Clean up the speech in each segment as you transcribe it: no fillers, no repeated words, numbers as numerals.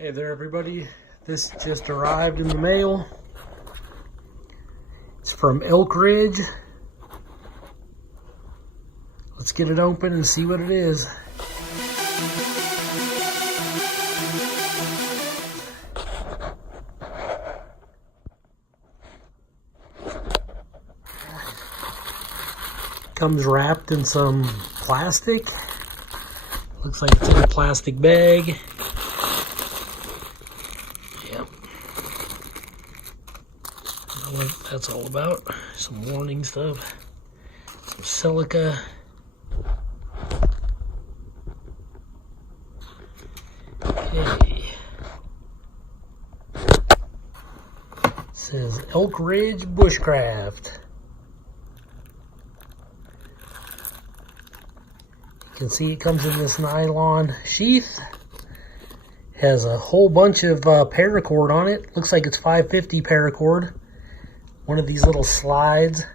Hey there everybody, this just arrived in the mail. It's from Elk Ridge. Let's get it open and see what it is. Comes wrapped in some plastic. Looks like it's in a plastic bag. Yep. I don't know what that's all about. Some warning stuff. Some silica. Okay. It says Elk Ridge Bushcraft. You can see it comes in this nylon sheath. Has a whole bunch of paracord on it. Looks like it's 550 paracord. One of these little slides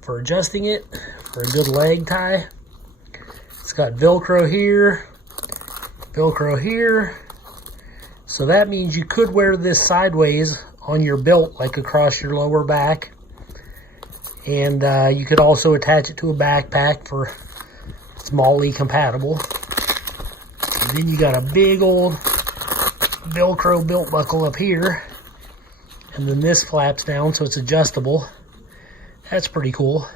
for adjusting it for a good leg tie. It's got Velcro here, Velcro here. So that means you could wear this sideways on your belt, like across your lower back. And you could also attach it to a backpack for it's Molle compatible. And then you got a big old Velcro belt buckle up here. And then this flaps down so it's adjustable. That's pretty cool.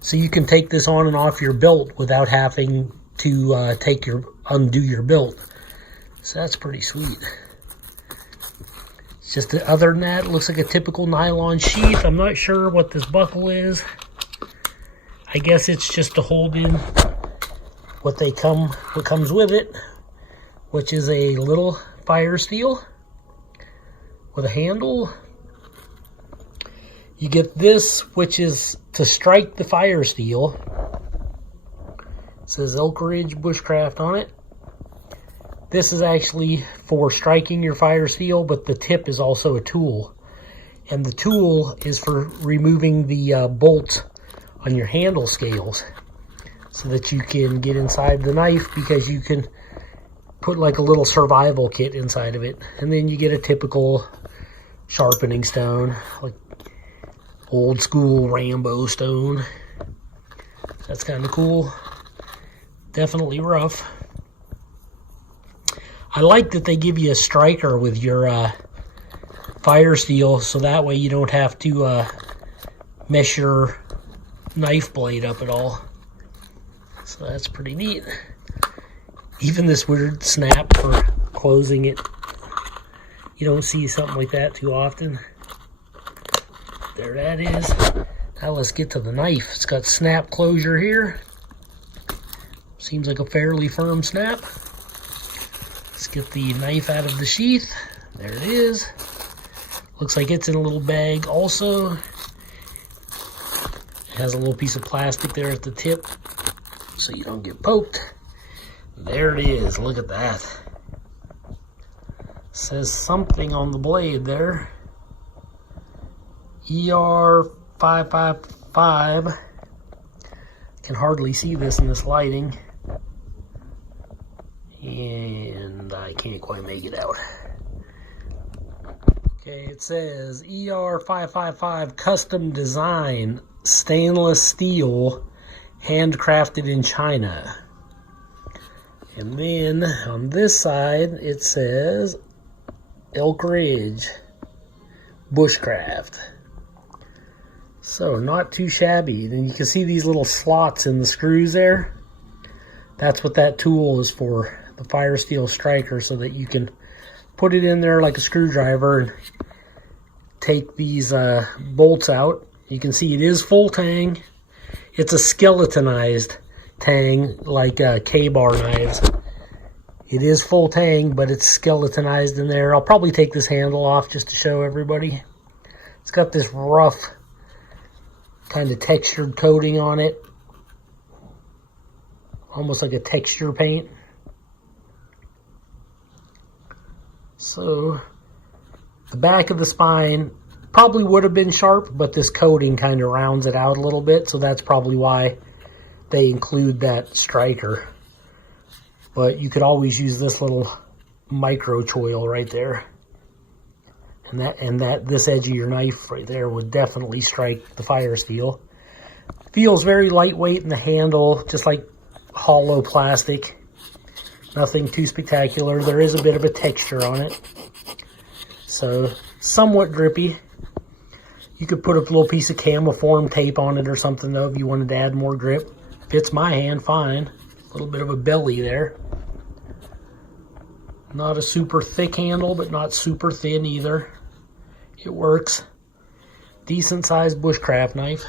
So you can take this on and off your belt without having to undo your belt. So that's pretty sweet. It's just other than that, it looks like a typical nylon sheath. I'm not sure what this buckle is. I guess it's just to hold in what comes with it, which is a little fire steel with a handle. You get this, which is to strike the fire steel. It says Elk Ridge Bushcraft on it. This is actually for striking your fire steel, but the tip is also a tool. And the tool is for removing the bolts on your handle scales so that you can get inside the knife, because you can put like a little survival kit inside of it. And then you get a typical sharpening stone, like old school Rambo stone. That's kind of cool. Definitely rough. I like that they give you a striker with your fire steel, so that way you don't have to mess your knife blade up at all. So that's pretty neat. Even this weird snap for closing it. You don't see something like that too often. There that is. Now let's get to the knife. It's got snap closure here. Seems like a fairly firm snap. Let's get the knife out of the sheath. There it is. Looks like it's in a little bag also. It has a little piece of plastic there at the tip so you don't get poked. There it is. Look at that. Says something on the blade there. ER555. Can hardly see this in this lighting. And I can't quite make it out. Okay, it says ER555 custom design, stainless steel, handcrafted in China. And then on this side it says Elk Ridge Bushcraft. So not too shabby. Then you can see these little slots in the screws there. That's what that tool is for. The fire steel striker, so that you can put it in there like a screwdriver and take these bolts out. You can see it is full tang. It's a skeletonized tang, like K-bar knives. It is full tang, but it's skeletonized in there. I'll probably take this handle off just to show everybody. It's got this rough kind of textured coating on it, almost like a texture paint. So the back of the spine probably would have been sharp, but this coating kind of rounds it out a little bit, so that's probably why they include that striker. But you could always use this little micro choil right there. And this edge of your knife right there would definitely strike the fire steel. Feels very lightweight in the handle, just like hollow plastic. Nothing too spectacular. There is a bit of a texture on it, so somewhat grippy. You could put a little piece of camiform tape on it or something though if you wanted to add more grip. Fits my hand fine. A little bit of a belly there. Not a super thick handle, but not super thin either. It works. Decent sized bushcraft knife.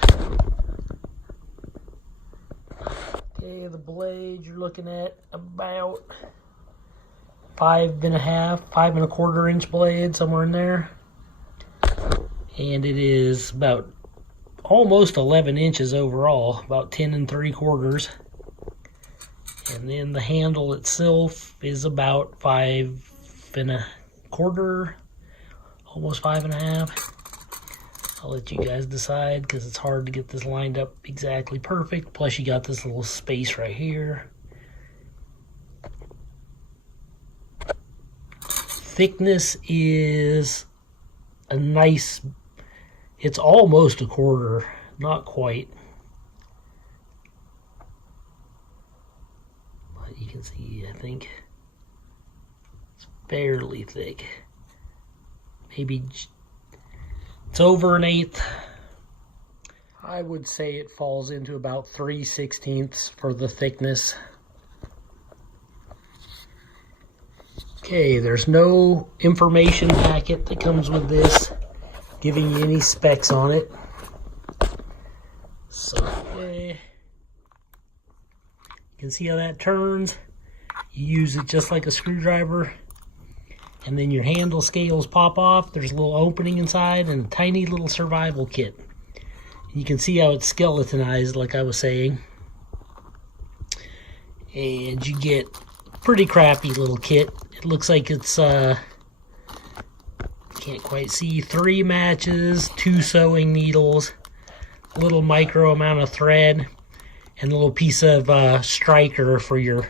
Okay, the blade you're looking at about 5.25 inch blade, somewhere in there. And it is about almost 11 inches overall, about 10 3/4. And then the handle itself is about 5 1/4, almost 5.5. I'll let you guys decide because it's hard to get this lined up exactly perfect. Plus you got this little space right here. Thickness is a nice, it's almost 1/4, not quite. But you can see, I think it's fairly thick. Maybe it's over 1/8. I would say it falls into about 3/16 for the thickness. Okay, there's no information packet that comes with this giving you any specs on it. So, you can see how that turns. You use it just like a screwdriver. And then your handle scales pop off. There's a little opening inside and a tiny little survival kit. You can see how it's skeletonized, like I was saying. And you get a pretty crappy little kit. It looks like it's, can't quite see, 3 matches, 2 sewing needles, a little micro amount of thread, and a little piece of striker for your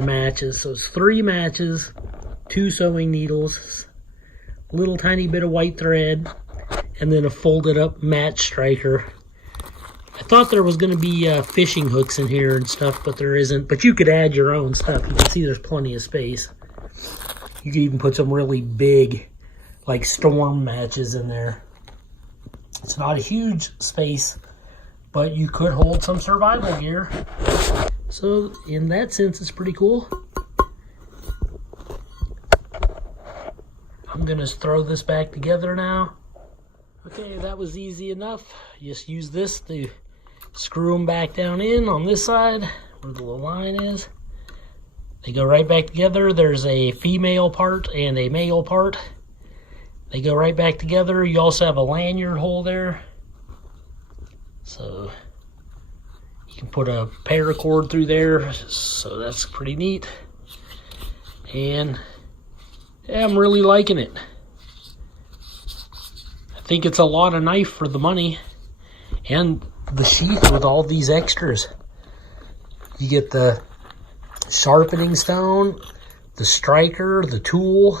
matches. So it's 3 matches, 2 sewing needles, a little tiny bit of white thread, and then a folded up match striker. I thought there was going to be fishing hooks in here and stuff, but there isn't. But you could add your own stuff. You can see there's plenty of space. You could even put some really big, like storm matches in there. It's not a huge space, but you could hold some survival gear. So in that sense, it's pretty cool. I'm gonna throw this back together now. Okay, that was easy enough. Just use this to screw them back down in on this side where the little line is. They go right back together. There's a female part and a male part. They go right back together. You also have a lanyard hole there. So you can put a paracord through there. So that's pretty neat. And yeah, I'm really liking it. I think it's a lot of knife for the money. And the sheath with all these extras. You get the sharpening stone, the striker, the tool,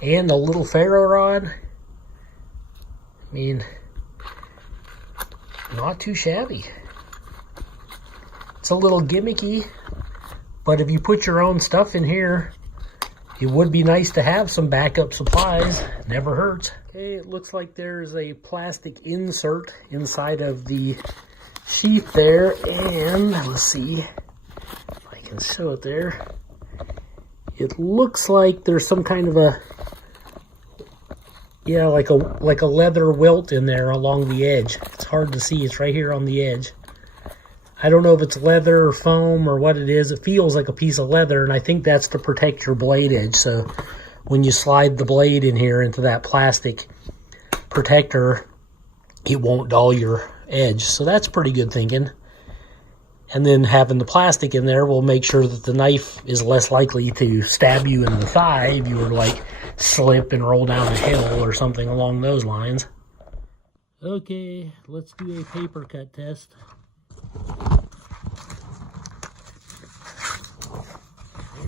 and a little ferro rod. I mean, not too shabby. It's a little gimmicky, but if you put your own stuff in here, it would be nice to have some backup supplies. Never hurts. Okay, it looks like there's a plastic insert inside of the sheath there, and let's see if I can show it there. It looks like there's some kind of a, yeah, like a leather welt in there along the edge. It's hard to see. It's right here on the edge. I don't know if it's leather or foam or what it is. It feels like a piece of leather, and I think that's to protect your blade edge. So when you slide the blade in here into that plastic protector, it won't dull your edge. So that's pretty good thinking. And then having the plastic in there will make sure that the knife is less likely to stab you in the thigh if you were to like slip and roll down a hill or something along those lines. Okay, let's do a paper cut test.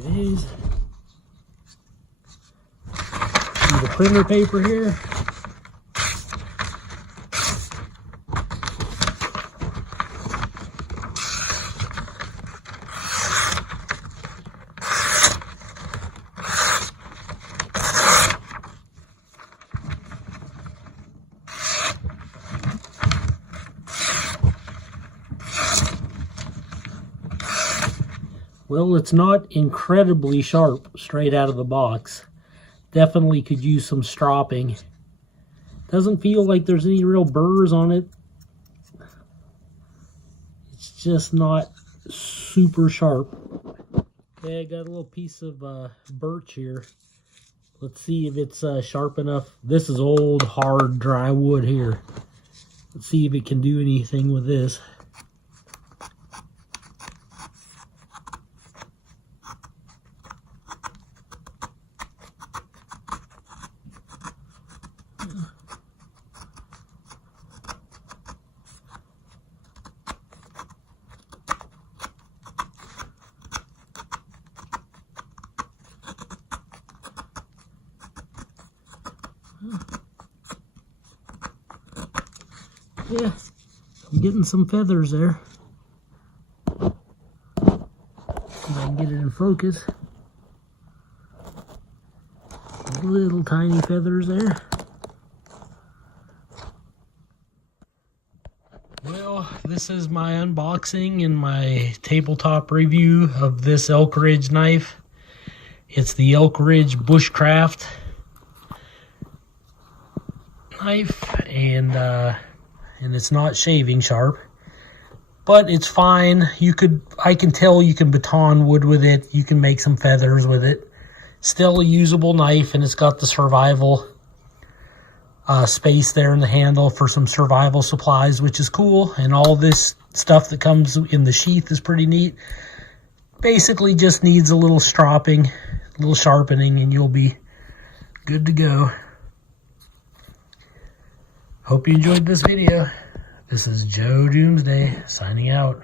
is. See the printer paper here. Well, it's not incredibly sharp straight out of the box. Definitely could use some stropping. Doesn't feel like there's any real burrs on it. It's just not super sharp. Okay, I got a little piece of birch here. Let's see if it's sharp enough. This is old, hard, dry wood here. Let's see if it can do anything with this. Yeah, I'm getting some feathers there. If I can get it in focus. Little tiny feathers there. Well, this is my unboxing and my tabletop review of this Elk Ridge knife. It's the Elk Ridge Bushcraft knife, and it's not shaving sharp, but it's fine. I can tell you can baton wood with it. You can make some feathers with it. Still a usable knife, and it's got the survival space there in the handle for some survival supplies, which is cool. And all this stuff that comes in the sheath is pretty neat. Basically just needs a little stropping, a little sharpening, and you'll be good to go. Hope you enjoyed this video. This is Joe Doomsday signing out.